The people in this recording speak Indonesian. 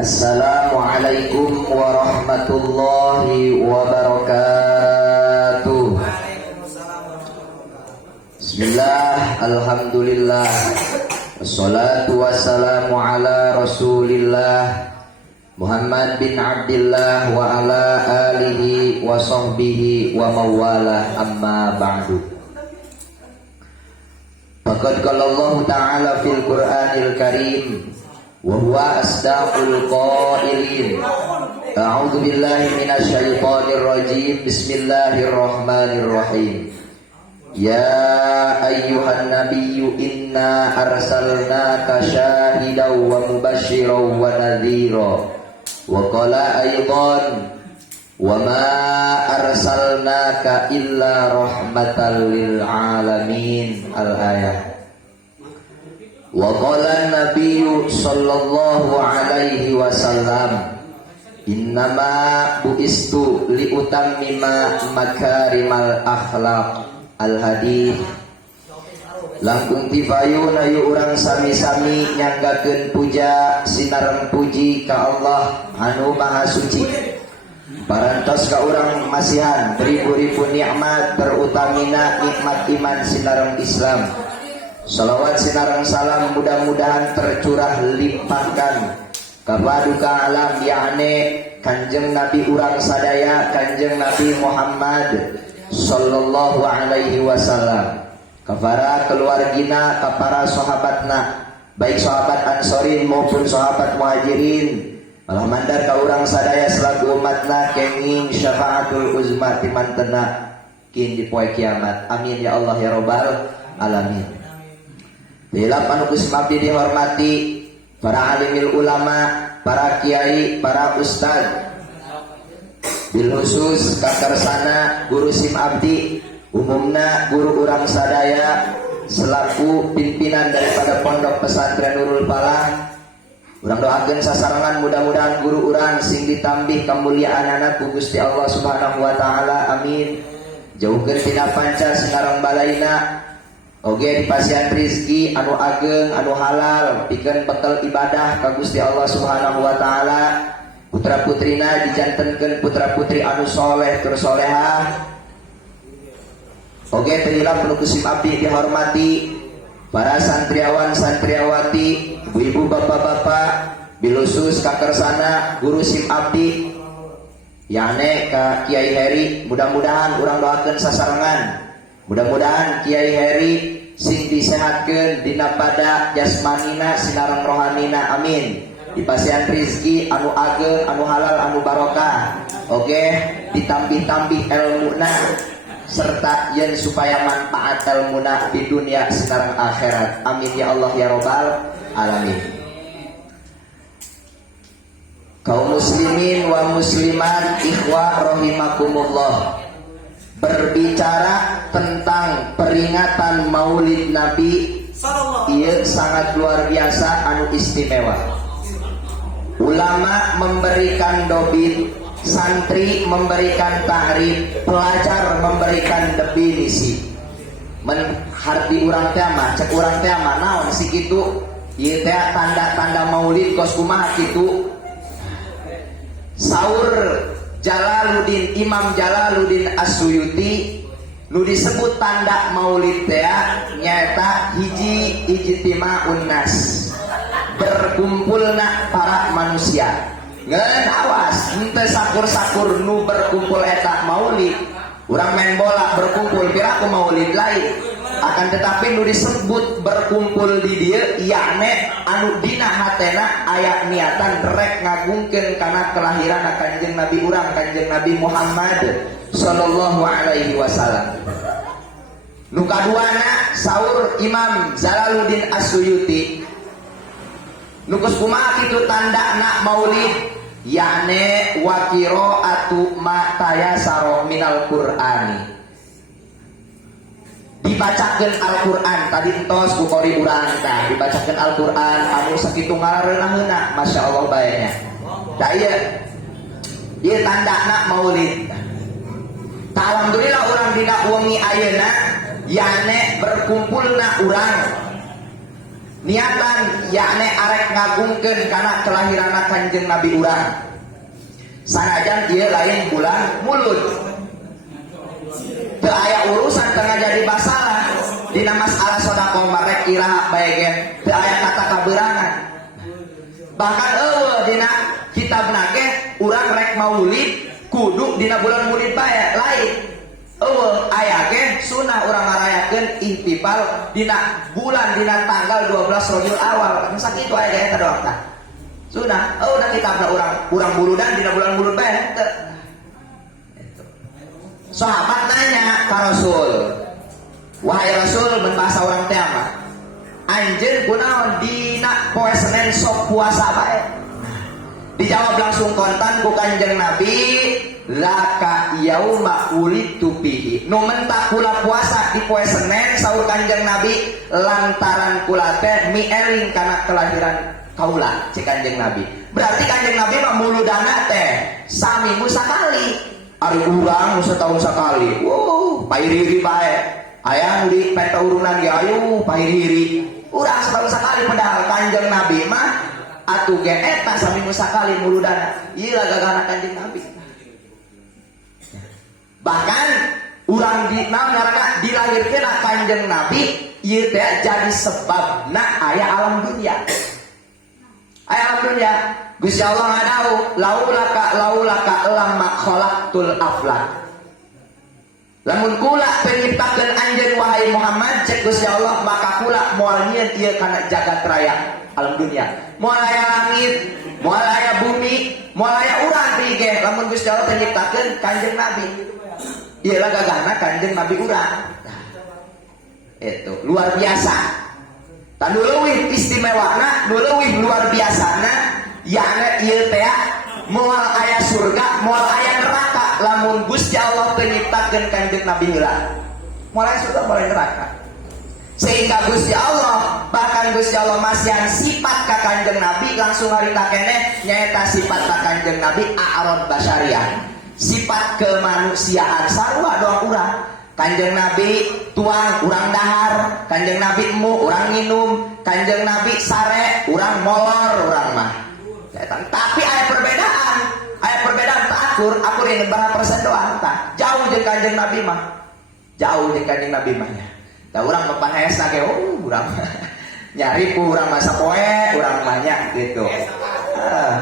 Assalamualaikum warahmatullahi wabarakatuh. Bismillah, alhamdulillah, wassalatu wassalamu ala rasulillah Muhammad bin Abdillah wa ala alihi wa sahbihi wa mawalah, amma ba'du. Faqad qala Allah ta'ala fil Qur'anil Karim wa huwa asdaqul qailin. A'udzu billahi minasy syaithanir rajim. Bismillahirrahmanirrahim. Ya ayyuhan nabiyyu inna arsalnaka syahidan wa mubasysyiran wa nadhira. Wa qala aidan wa ma arsalnaka illa rahmatan lil alamin. Al-ayah. Wa qala an-nabiyyu sallallahu alaihi wasallam innama buistu liutammima makarimal akhlaq. Al-hadith. Langkung tifayuna yu urang sami-sami nyanggakeun puja sinareng puji ka Allah anu maha suci. Parantos ka urang masihan beribu-ribu nikmat, terutamina nikmat iman sinareng Islam. Salawat sinareng salam mudah-mudahan tercurah limpahkan kapaduka alam yakni Kanjeng Nabi urang sadaya, Kanjeng Nabi Muhammad sallallahu alaihi wasallam, kafara keluargina, kapara sahabatna, baik sahabat Ansorin maupun sahabat Muhajirin. Malah mandar ka urang sadaya selaku umatna kenging syafaatul uzma timantena kin di poe kiamat. Amin ya Allah ya rabbal alamin. Bila panukus mabdi dihormati para alimil ulama, para kiai, para ustad, bil khusus kakarsana guru sim abdi, umumna guru urang sadaya selaku pimpinan daripada pondok pesantren Nurul Falah. Urang doakeun sasarangan mudah-mudahan guru urang sing ditambih kemuliaanana ku Gusti Allah Subhanahu wa taala. Amin. Jauhkeun tina panca sinareng balaina. Oge dipasihan rizki anu ageng anu halal pikeun bekal ibadah ka Gusti Allah Subhanahu wa taala. Putra putrina dijantenkeun putra putri anu soleh tur solehah. Oge teu hilap nukusim abdi dihormati para santriawan santriawati, ibu-ibu bapak-bapak, bilusus kakersana guru sim abdi yane ka Kiai Heri. Mudah-mudahan urang doakeun sasarengan. Mudah-mudahan Kiai Heri sing disehatkeun dina pada jasmanina sinareng rohanina. Amin. Dipasihan rizki anu ageng anu halal anu barokah. Oke, ditambih-tambih ilmuna serta yen supaya manfaat ilmuna di dunia sekarang akhirat. Amin ya Allah ya rabbal alamin. Kaum muslimin wa muslimat ikhwah rahimakumullah, berbicara tentang peringatan Maulid Nabi, ia sangat luar biasa anu istimewa. Ulama memberikan dobit, santri memberikan tahrif, pelajar memberikan definisi. Harti urang teh mah, cek urang teh mah naon si kitu? Ieu teh tanda-tanda Maulid kos kumaha kitu? Saur Jalaluddin, Imam Jalaluddin As-Suyuti, nu disebut tanda Maulid teh nyaeta hiji ijtima'un nas, berkumpulna para manusia. Ngeun awas henteu sakur-sakur nu berkumpul eta Maulid. Urang main bola berkumpul piraku Maulid lain. Akan tetapi nu disebut berkumpul di dieu yakni anu dina hatena aya niatan rek ngagungkeun kana kelahiran Kanjeng Nabi urang, Kanjeng Nabi Muhammad sallallahu alaihi wasallam. Nu kaduana saur Imam Jalaluddin As-Suyuti, nu geus kumaha kitu tandana Maulid yakni wa qiraatu ma tayassara minal Qur'ani. Dibacakeun Al-Qur'an tadi entos ku qori urang tah dibacakeun Al-Qur'an anu sakitu ngarareunahna masyaallah bae nya. Da ieu tandana Maulid. Alhamdulillah urang dina wengi ayeuna yakni berkumpulna urang niatan yakni arek ngagungkeun kana kelahiran Kanjeng Nabi urang. Sanajan ieu lain bulan Mulud. Teu aya urusan tengah jadi masalah dina masalah sodaqoh marek iraha bae ge teu aya kata kaberangan. Bahkan dina kitabna ge urang rek maulid kudu dina bulan Mulud bae lain. Aya ge sunah urang ngarayakeun ihtifal dina bulan dina tanggal 12 Rabiul Awal. Sakitu aya ge eta doang tah. Sunah, da kitabna urang buludan dina bulan Mulud bae teu. Sahabat nanya ka Rasul, "Wahai Rasul, mun bahasa urang teh mah, anjeun kunaon dina poe Senin sok puasa bae?" Dijawab langsung kontan ku Kanjeng Nabi, "Laka yauma ulitu bihi." Nu mentak kula puasa di poe Senin saur Kanjeng Nabi lantaran kula teh mieling kana kelahiran kaula cek Kanjeng Nabi. Berarti Kanjeng Nabi mah muludana teh saminggu sakali. Ari urang setahun sekali. Pairiri bae. Aya di peta urunan ge ayo pairiri. Urang setahun sekali padahal Kanjeng Nabi mah atuh ge eta saminggu sakali muludana. Ieu gagahna Kanjeng Nabi. Bahkan urang di naon ngaranna dilahirkeun Kanjeng Nabi ieu teh jadi sebabna aya alam dunia. Aya alam dunia. Gusti Allah ngadau laulaka lamma khalaqtul aflak. Lamun kula penciptakeun anjeun wahai Muhammad cek Gusti Allah maka kula moal nyieun ieu kana jagat raya alam dunia. Moal aya langit, moal aya bumi, moal aya urang teh ge lamun Gusti Allah penciptakeun Kanjeng Nabi. Ieu lah gagahna Kanjeng Nabi urang. Itu luar biasa. Tanu leuwih istimewana, nu leuwih luar biasana yakni ieu teh moal aya surga, moal aya neraka lamun Gusti Allah teu nyiptakeun Kanjeng Nabi heula. Moal aya surga, moal aya neraka. Sehingga Gusti Allah bahkan Gusti Allah masihan sifat ka Kanjeng Nabi langsung harita keneh nyaeta sifat ka Kanjeng Nabi a'rad basyariah. Sifat kemanusiaan sarua doang urang. Kanjeng Nabi tuang urang dahar, Kanjeng Nabi emu urang nginum, Kanjeng Nabi sare urang molor urang mah. Tapi ada perbedaan tak akur ini berapa persen doang tak jauh jeung Kanjeng Nabi mah, jauh jeung Kanjeng Nabi mah nya. Da urang papanesna ge urang nyari ku urang masa poe urang banyak gitu.